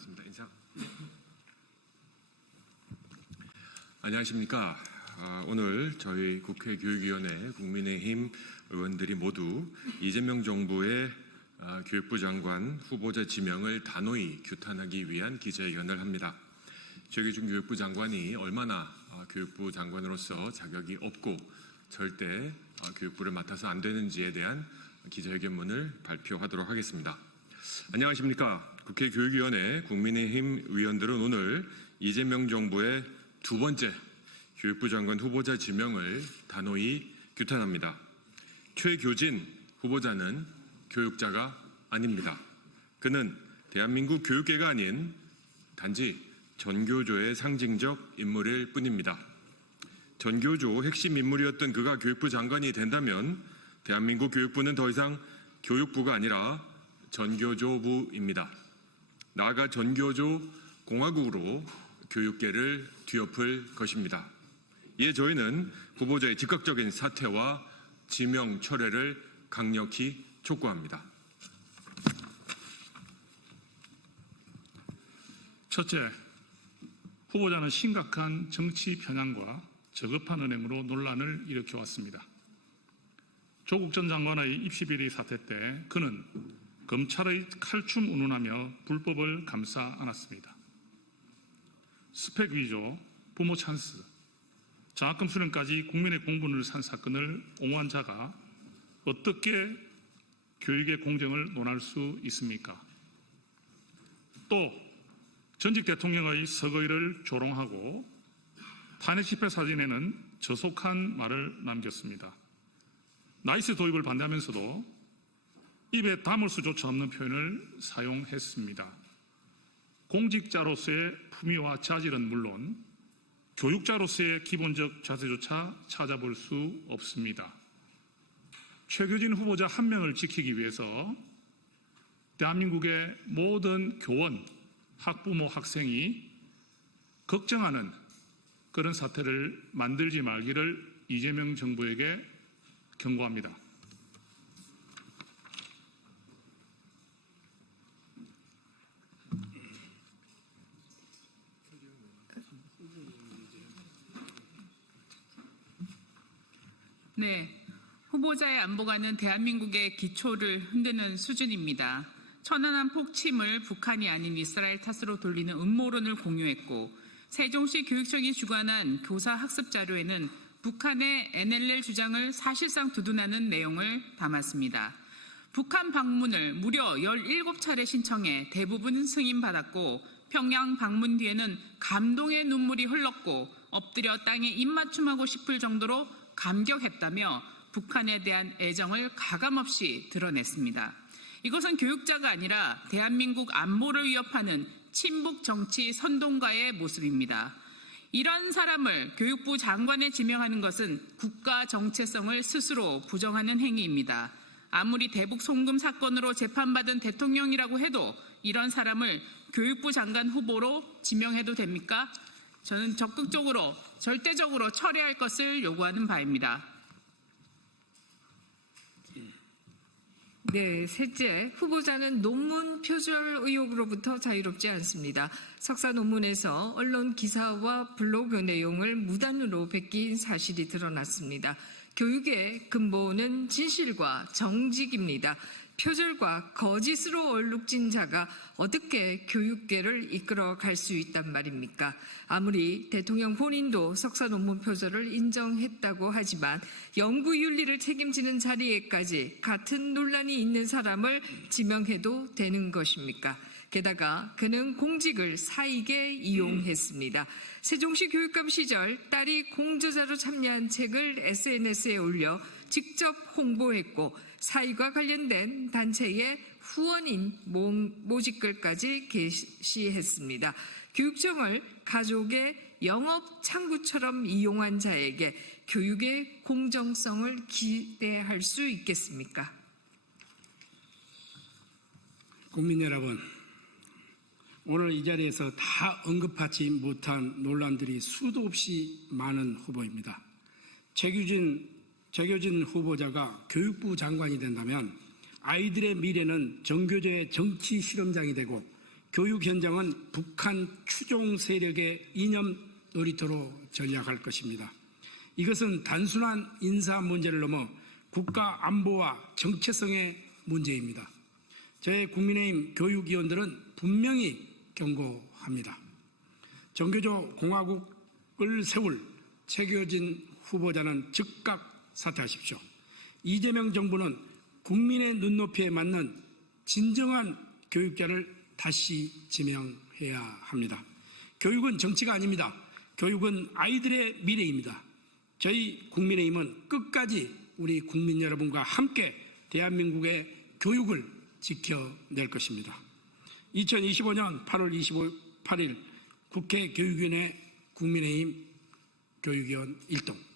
있습니다. 인사. 안녕하십니까. 오늘 저희 국회교육위원회 국민의힘 의원들이 모두 이재명 정부의 교육부 장관 후보자 지명을 단호히 규탄하기 위한 기자회견을 합니다. 최규준 교육부 장관이 얼마나 교육부 장관으로서 자격이 없고 절대 교육부를 맡아서 안 되는지에 대한 기자회견문을 발표하도록 하겠습니다. 안녕하십니까. 국회교육위원회 국민의힘 의원들은 오늘 이재명 정부의 두 번째 교육부 장관 후보자 지명을 단호히 규탄합니다. 최교진 후보자는 교육자가 아닙니다. 그는 대한민국 교육계가 아닌 단지 전교조의 상징적 인물일 뿐입니다. 전교조 핵심 인물이었던 그가 교육부 장관이 된다면 대한민국 교육부는 더 이상 교육부가 아니라 전교조부입니다. 나아가 전교조 공화국으로 교육계를 뒤엎을 것입니다. 이에 저희는 후보자의 즉각적인 사퇴와 지명 철회를 강력히 촉구합니다. 첫째, 후보자는 심각한 정치 편향과 저급한 은행으로 논란을 일으켜왔습니다. 조국 전 장관의 입시비리 사태 때 그는 검찰의 칼춤 운운하며 불법을 감싸 안았습니다. 스펙 위조, 부모 찬스, 장학금 수령까지 국민의 공분을 산 사건을 옹호한 자가 어떻게 교육의 공정을 논할 수 있습니까? 또 전직 대통령의 서거일을 조롱하고 탄핵 집회 사진에는 저속한 말을 남겼습니다. 나이스 도입을 반대하면서도 입에 담을 수조차 없는 표현을 사용했습니다. 공직자로서의 품위와 자질은 물론 교육자로서의 기본적 자세조차 찾아볼 수 없습니다. 최규진 후보자 한 명을 지키기 위해서 대한민국의 모든 교원, 학부모, 학생이 걱정하는 그런 사태를 만들지 말기를 이재명 정부에게 경고합니다. 네, 후보자의 안보가는 대한민국의 기초를 흔드는 수준입니다. 천안함 폭침을 북한이 아닌 이스라엘 탓으로 돌리는 음모론을 공유했고 세종시 교육청이 주관한 교사 학습 자료에는 북한의 NLL 주장을 사실상 두둔하는 내용을 담았습니다. 북한 방문을 무려 17차례 신청해 대부분 승인받았고 평양 방문 뒤에는 감동의 눈물이 흘렀고 엎드려 땅에 입맞춤하고 싶을 정도로 감격했다며 북한에 대한 애정을 가감없이 드러냈습니다. 이것은 교육자가 아니라 대한민국 안보를 위협하는 친북 정치 선동가의 모습입니다. 이런 사람을 교육부 장관에 지명하는 것은 국가 정체성을 스스로 부정하는 행위입니다. 아무리 대북 송금 사건으로 재판받은 대통령이라고 해도 이런 사람을 교육부 장관 후보로 지명해도 됩니까? 저는 적극적으로 절대적으로 처리할 것을 요구하는 바입니다. 네, 셋째, 후보자는 논문 표절 의혹으로부터 자유롭지 않습니다. 석사 논문에서 언론 기사와 블로그 내용을 무단으로 베낀 사실이 드러났습니다. 교육의 근본은 진실과 정직입니다. 표절과 거짓으로 얼룩진 자가 어떻게 교육계를 이끌어 갈 수 있단 말입니까? 아무리 대통령 본인도 석사 논문 표절을 인정했다고 하지만 연구윤리를 책임지는 자리에까지 같은 논란이 있는 사람을 지명해도 되는 것입니까? 게다가 그는 공직을 사익에 이용했습니다. 세종시 교육감 시절 딸이 공저자로 참여한 책을 SNS에 올려 직접 홍보했고 사익과 관련된 단체의 후원인 모집글까지 게시했습니다. 교육청을 가족의 영업 창구처럼 이용한 자에게 교육의 공정성을 기대할 수 있겠습니까? 국민 여러분, 오늘 이 자리에서 다 언급하지 못한 논란들이 수도 없이 많은 후보입니다. 최규진 후보자가 교육부 장관이 된다면 아이들의 미래는 전교조의 정치 실험장이 되고 교육 현장은 북한 추종 세력의 이념 놀이터로 전락할 것입니다. 이것은 단순한 인사 문제를 넘어 국가 안보와 정체성의 문제입니다. 저희 국민의힘 교육위원들은 분명히 경고합니다. 정교조 공화국을 세울 최규진 후보자는 즉각 사퇴하십시오. 이재명 정부는 국민의 눈높이에 맞는 진정한 교육자를 다시 지명해야 합니다. 교육은 정치가 아닙니다. 교육은 아이들의 미래입니다. 저희 국민의힘은 끝까지 우리 국민 여러분과 함께 대한민국의 교육을 지켜낼 것입니다. 2025년 8월 28일 국회 교육위원회 국민의힘 교육위원 1동